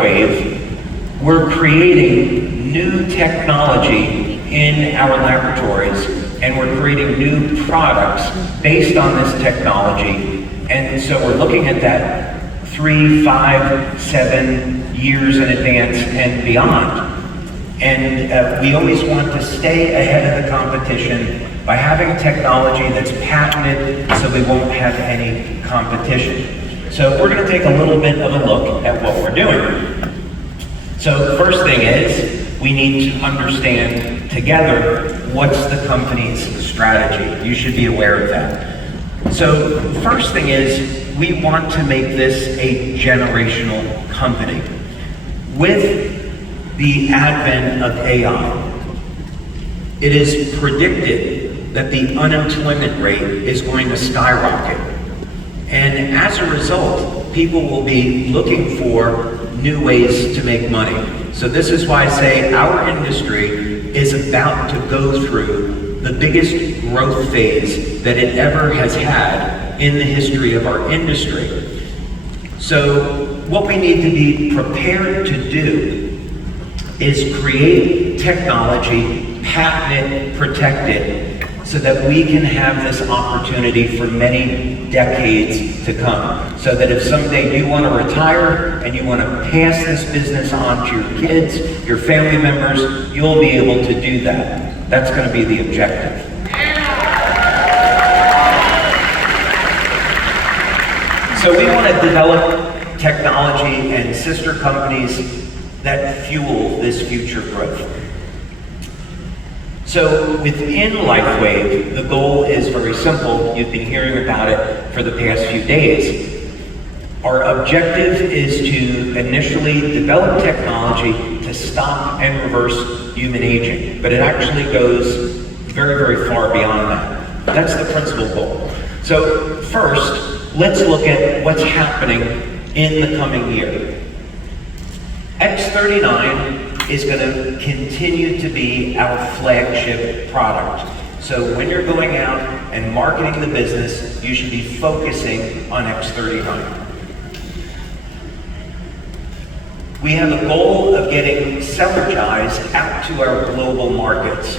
wave, we're creating new technology in our laboratories, and we're creating new products based on this technology. And so we're looking at that 3, 5, 7 years in advance and beyond. And we always want to stay ahead of the competition by having technology that's patented so we won't have any competition. So we're going to take a little bit of a look at what we're doing. So the first thing is we need to understand together what's the company's strategy. You should be aware of that. So the first thing is we want to make this a generational company. With the advent of AI, it is predicted that the unemployment rate is going to skyrocket. And as a result, people will be looking for new ways to make money. So this is why I say our industry is about to go through the biggest growth phase that it ever has had in the history of our industry. So what we need to be prepared to do is create technology, patent it, protect it, so that we can have this opportunity for many decades to come. So that if someday you want to retire and you want to pass this business on to your kids, your family members, you'll be able to do that. That's going to be the objective. So we want to develop technology and sister companies that fuel this future growth. So within LifeWave, the goal is very simple. You've been hearing about it for the past few days. Our objective is to initially develop technology to stop and reverse human aging, but it actually goes very, very far beyond that. That's the principal goal. So first, let's look at what's happening in the coming year. X39 is going to continue to be our flagship product. So when you're going out and marketing the business, you should be focusing on X39. We have a goal of getting Cellergize out to our global markets.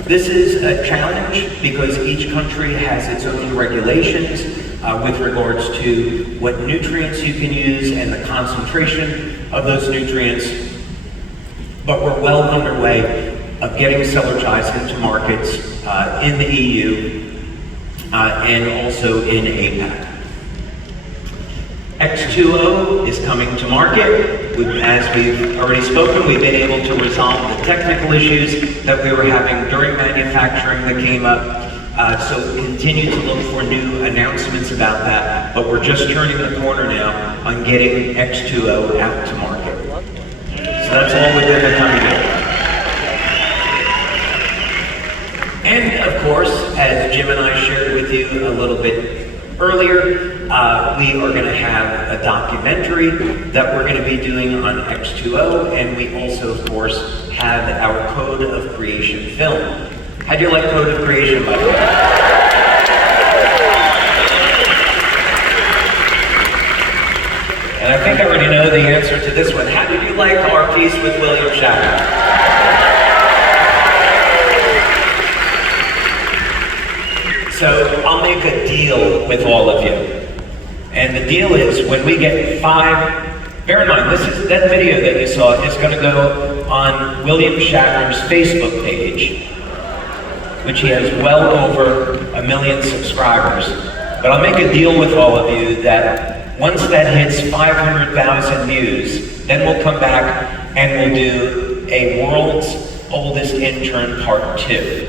This is a challenge because each country has its own regulations with regards to what nutrients you can use and the concentration of those nutrients. But we're well underway of getting Cellergize into markets in the EU and also in APAC. X2O is coming to market. As we've already spoken, we've been able to resolve the technical issues that we were having during manufacturing that came up. So we'll continue to look for new announcements about that, but we're just turning the corner now on getting X2O out to market. So that's all within the coming year. And of course, as Jim and I shared with you a little bit earlier, we are going to have a documentary that we're going to be doing on X2O, and we also, of course, have our Code of Creation film. How'd you like Code of Creation, by the way? And I think I already know the answer to this one. How did you like our piece with William Shatner? So I'll make a deal with all of you. And the deal is when we get 5, bear in mind, that video that you saw is going to go on William Shatner's Facebook page, which he has well over 1 million subscribers. But I'll make a deal with all of you that once that hits 500,000 views, then we'll come back and we'll do a World's Oldest Intern Part 2.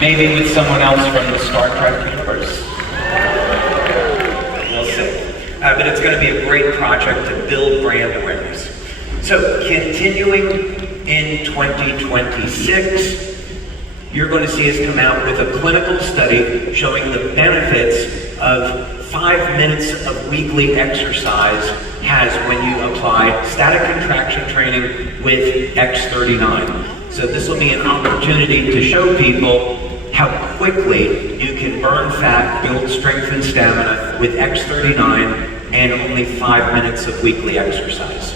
Maybe with someone else from the Star Trek universe. We'll see. But it's going to be a great project to build brand awareness. So continuing in 2026, you're going to see us come out with a clinical study showing the benefits of 5 minutes of weekly exercise has when you apply static contraction training with X39. So this will be an opportunity to show people how quickly you can burn fat, build strength and stamina with X39 and only 5 minutes of weekly exercise.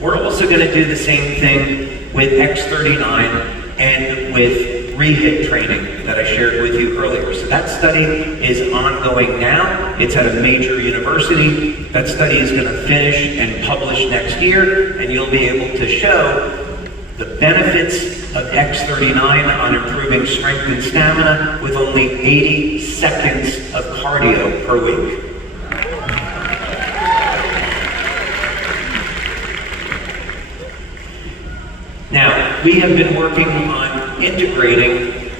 We're also going to do the same thing with X39 and with rehit training that I shared with you earlier. So that study is ongoing now. It's at a major university. That study is going to finish and publish next year, and you'll be able to show the benefits of X39 on improving strength and stamina with only 80 seconds of cardio per week. Now, we have been working on integrating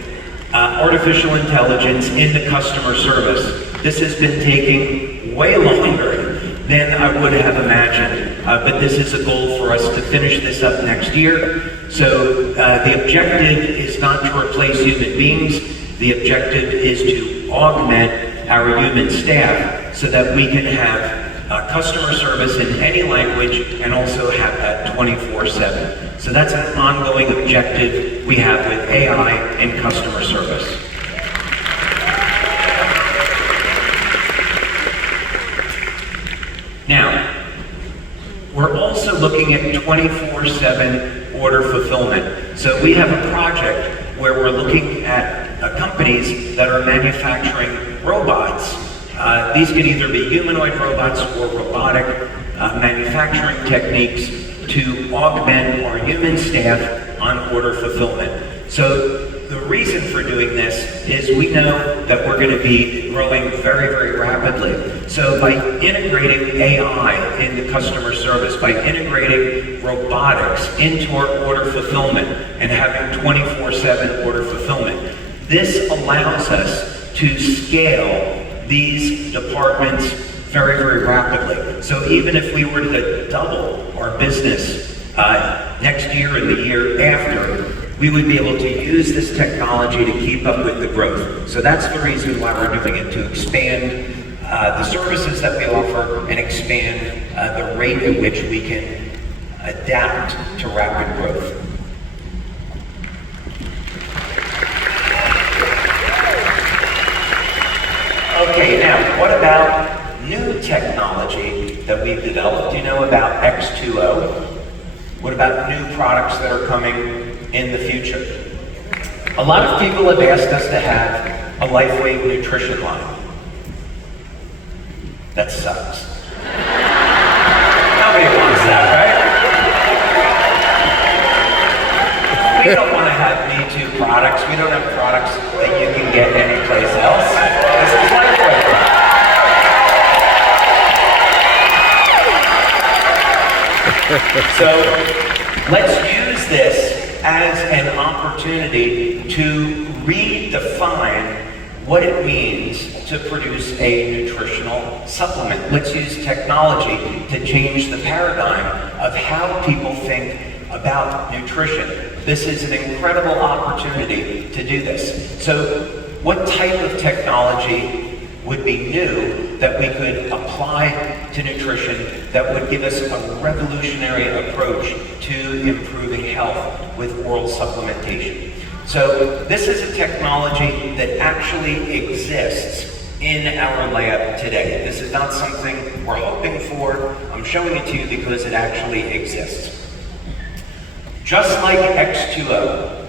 artificial intelligence into customer service. This has been taking way longer than I would have imagined, but this is a goal for us to finish this up next year. So the objective is not to replace human beings. The objective is to augment our human staff so that we can have customer service in any language and also have that 24/7. So that's an ongoing objective we have with AI and customer service. Now, we're also looking at 24/7 order fulfillment. So we have a project where we're looking at companies that are manufacturing robots. These could either be humanoid robots or robotic manufacturing techniques to augment our human staff on order fulfillment. So the reason for doing this is we know that we're going to be growing very, very rapidly. So by integrating AI into customer service, by integrating robotics into our order fulfillment and having 24/7 order fulfillment, this allows us to scale these departments very, very rapidly. So even if we were to double our business next year and the year after, we would be able to use this technology to keep up with the growth. So that's the reason why we're doing it, to expand the services that we offer and expand the rate at which we can adapt to rapid growth. Okay, now what about new technology that we've developed? You know about X2O? What about new products that are coming in the future? A lot of people have asked us to have a LifeWave nutrition line. That sucks. Nobody wants that, right? We don't want to have Me Too products. We don't have products that you can get anyplace else. This is LifeWave. So let's use this as an opportunity to redefine what it means to produce a nutritional supplement. Let's use technology to change the paradigm of how people think about nutrition. This is an incredible opportunity to do this. So what type of technology would be new that we could apply to nutrition that would give us a revolutionary approach to improving health with oral supplementation? So this is a technology that actually exists in our lab today. This is not something we're hoping for. I'm showing it to you because it actually exists. Just like X2O,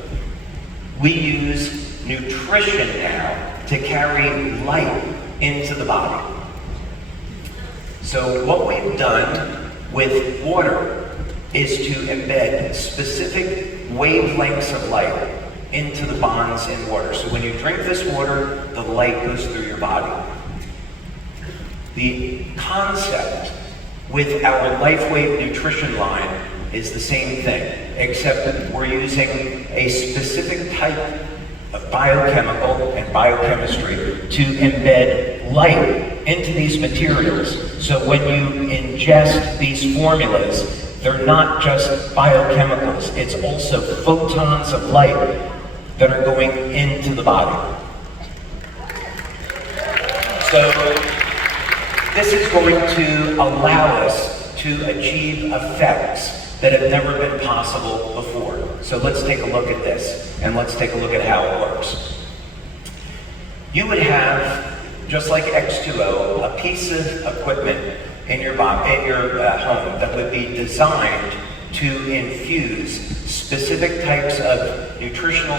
we use nutrition now to carry light into the body. So what we've done with water is to embed specific wavelengths of light into the bonds in water. So when you drink this water, the light goes through your body. The concept with our LifeWave nutrition line is the same thing, except that we're using a specific type of biochemical and biochemistry to embed light into these materials. So when you ingest these formulas, they're not just biochemicals, it's also photons of light that are going into the body. So this is going to allow us to achieve effects that have never been possible before. So let's take a look at this, and let's take a look at how it works. You would have, just like X2O, a piece of equipment in your home that would be designed to infuse specific types of nutritional